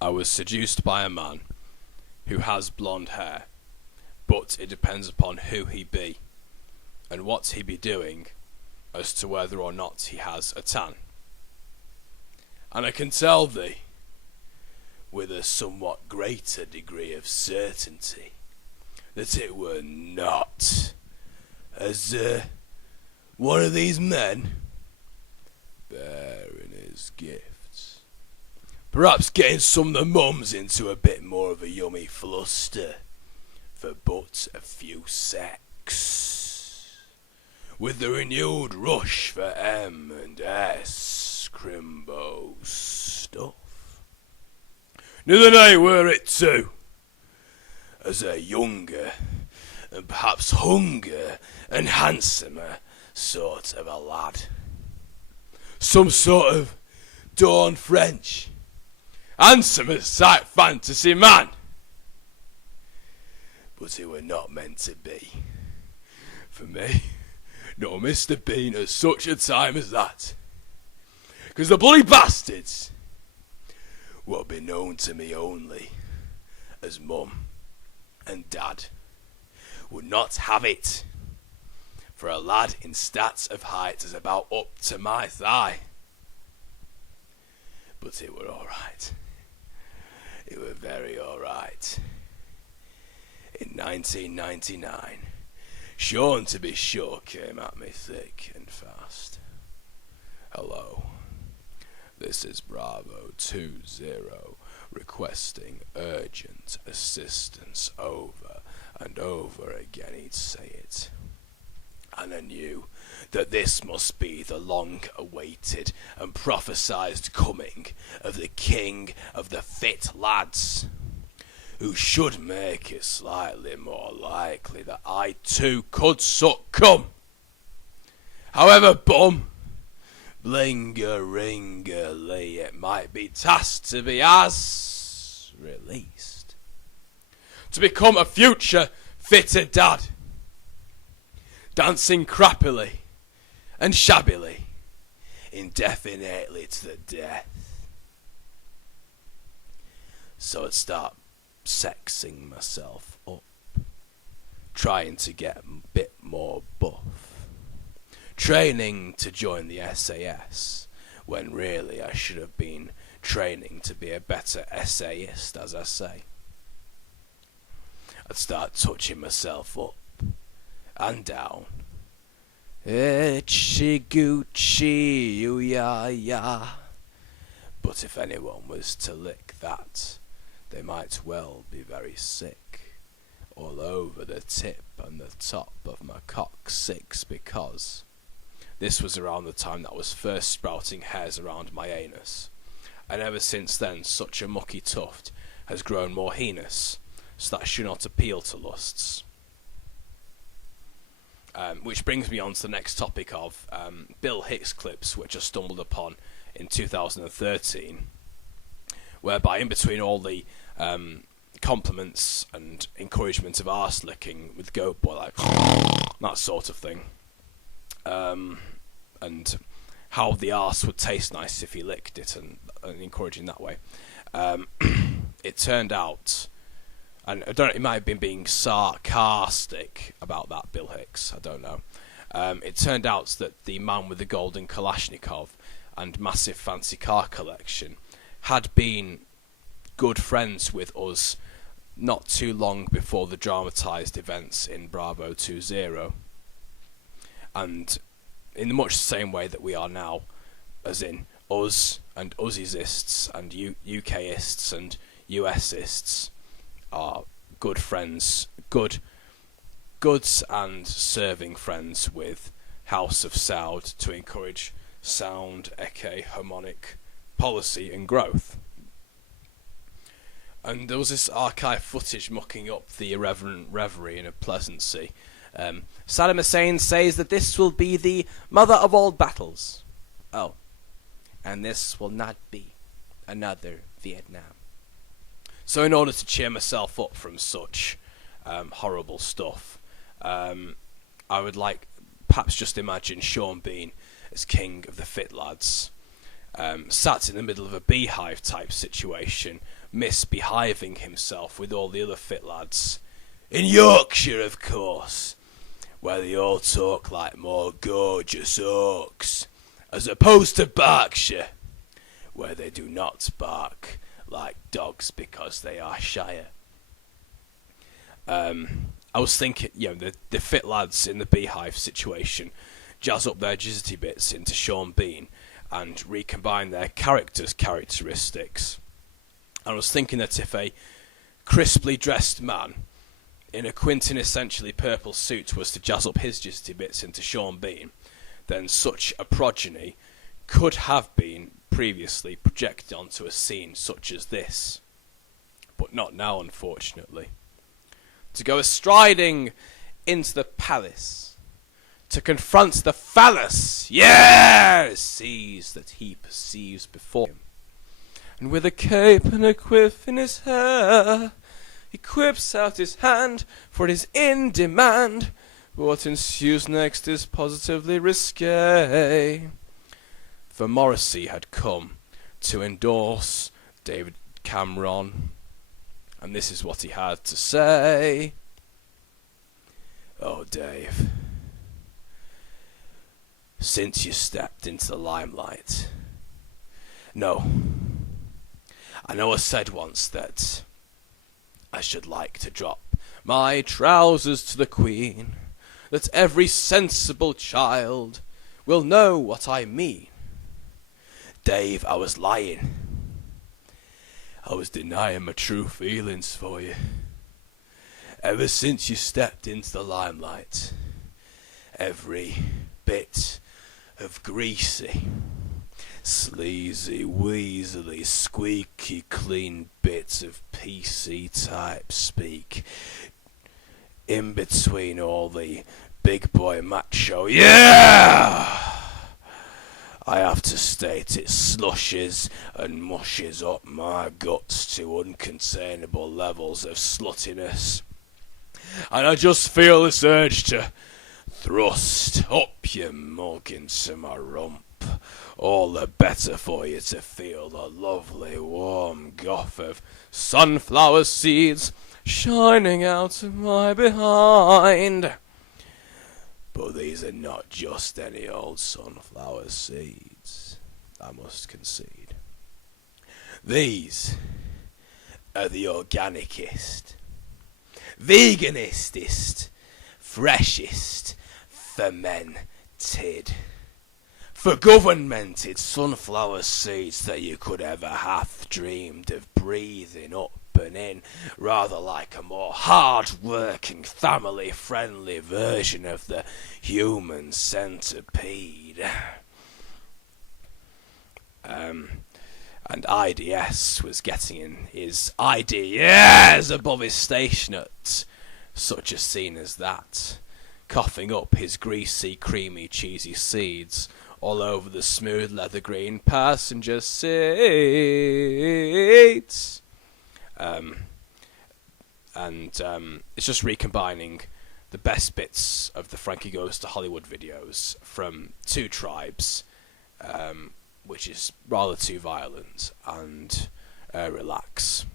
I was seduced by a man who has blonde hair, but it depends upon who he be and what he be doing as to whether or not he has a tan. And I can tell thee, with a somewhat greater degree of certainty, that it were not as one of these men bearing his gifts, perhaps getting some of the mums into a bit more of a yummy fluster for but a few secs, with the renewed rush for M&S Crimbo stuff. Neither nay were it too, as a younger and perhaps hunger and handsomer sort of a lad. Some sort of Dawn French, handsome as sight fantasy man. But it were not meant to be. For me, nor Mr. Bean at such a time as that. 'Cause the bloody bastards, what be known to me only as Mum and Dad, would not have it. For a lad in stats of height is about up to my thigh. But it were alright. It were very alright. In 1999, Sean to be sure came at me thick and fast. Hello, this is Bravo 20 requesting urgent assistance. Over and over again he'd say it. And I knew that this must be the long-awaited and prophesied coming of the king of the fit lads, who should make it slightly more likely that I too could succumb. However, bum, blinga-ringa-lee it might be tasked to be as released, to become a future fitter dad, dancing crappily and shabbily, indefinitely to the death. So I'd start sexing myself up, trying to get a bit more buff, training to join the SAS, when really I should have been training to be a better essayist, as I say. I'd start touching myself up and down. Itchy Gucci, you ya ya. But if anyone was to lick that, they might well be very sick, all over the tip and the top of my coccyx, because this was around the time that I was first sprouting hairs around my anus, and ever since then such a mucky tuft has grown more heinous, so that should not appeal to lusts. Which brings me on to the next topic of Bill Hicks clips, which I stumbled upon in 2013, whereby in between all the compliments and encouragement of arse licking with Goat Boy, like that sort of thing, and how the arse would taste nice if he licked it, and encouraging that way, it turned out, and I don't know, it might have been being sarcastic about that, Bill Hicks, I don't know. It turned out that the man with the golden Kalashnikov and massive fancy car collection had been good friends with us not too long before the dramatised events in Bravo 20. And in much the same way that we are now, as in us and Uzzisists and UKists and USists, are good friends, goods and serving friends with House of Sound to encourage sound, eke, harmonic policy and growth. And there was this archive footage mucking up the irreverent reverie in a pleasancy. Saddam Hussein says that this will be the mother of all battles. Oh, and this will not be another Vietnam. So in order to cheer myself up from such horrible stuff, I would like perhaps just imagine Sean Bean as king of the fit lads, sat in the middle of a beehive type situation, misbehaving himself with all the other fit lads. In Yorkshire, of course, where they all talk like more gorgeous orcs, as opposed to Berkshire, where they do not bark like dogs because they are shire. I was thinking, the fit lads in the beehive situation jazz up their jizzity bits into Sean Bean and recombine their characteristics. And I was thinking that if a crisply dressed man in a quintessentially purple suit was to jazz up his jizzity bits into Sean Bean, then such a progeny could have been previously projected onto a scene such as this. But not now, unfortunately. To go striding into the palace, to confront the phallus, sees that he perceives before him. And with a cape and a quiff in his hair, he quips out his hand, for it is in demand. But what ensues next is positively risque. For Morrissey had come to endorse David Cameron, and this is what he had to say. Oh, Dave, since you stepped into the limelight. No, I know I said once that I should like to drop my trousers to the Queen, that every sensible child will know what I mean. Dave, I was lying. I was denying my true feelings for you. Ever since you stepped into the limelight, every bit of greasy, sleazy, weaselly, squeaky clean bits of PC type speak in between all the big boy macho, I have to state it slushes and mushes up my guts to uncontainable levels of sluttiness. And I just feel this urge to thrust up your mug into my rump. All the better for you to feel the lovely warm guff of sunflower seeds shining out of my behind. But these are not just any old sunflower seeds, I must concede. These are the organicest, veganistest, freshest, fermented, for-governmented sunflower seeds that you could ever have dreamed of breathing up and in, rather like a more hard-working, family-friendly version of the human centipede. And IDS was getting in his ideas above his station at such a scene as that, coughing up his greasy, creamy, cheesy seeds all over the smooth leather green passenger seats. It's just recombining the best bits of the Frankie Goes to Hollywood videos from Two Tribes, which is rather too violent, and Relax.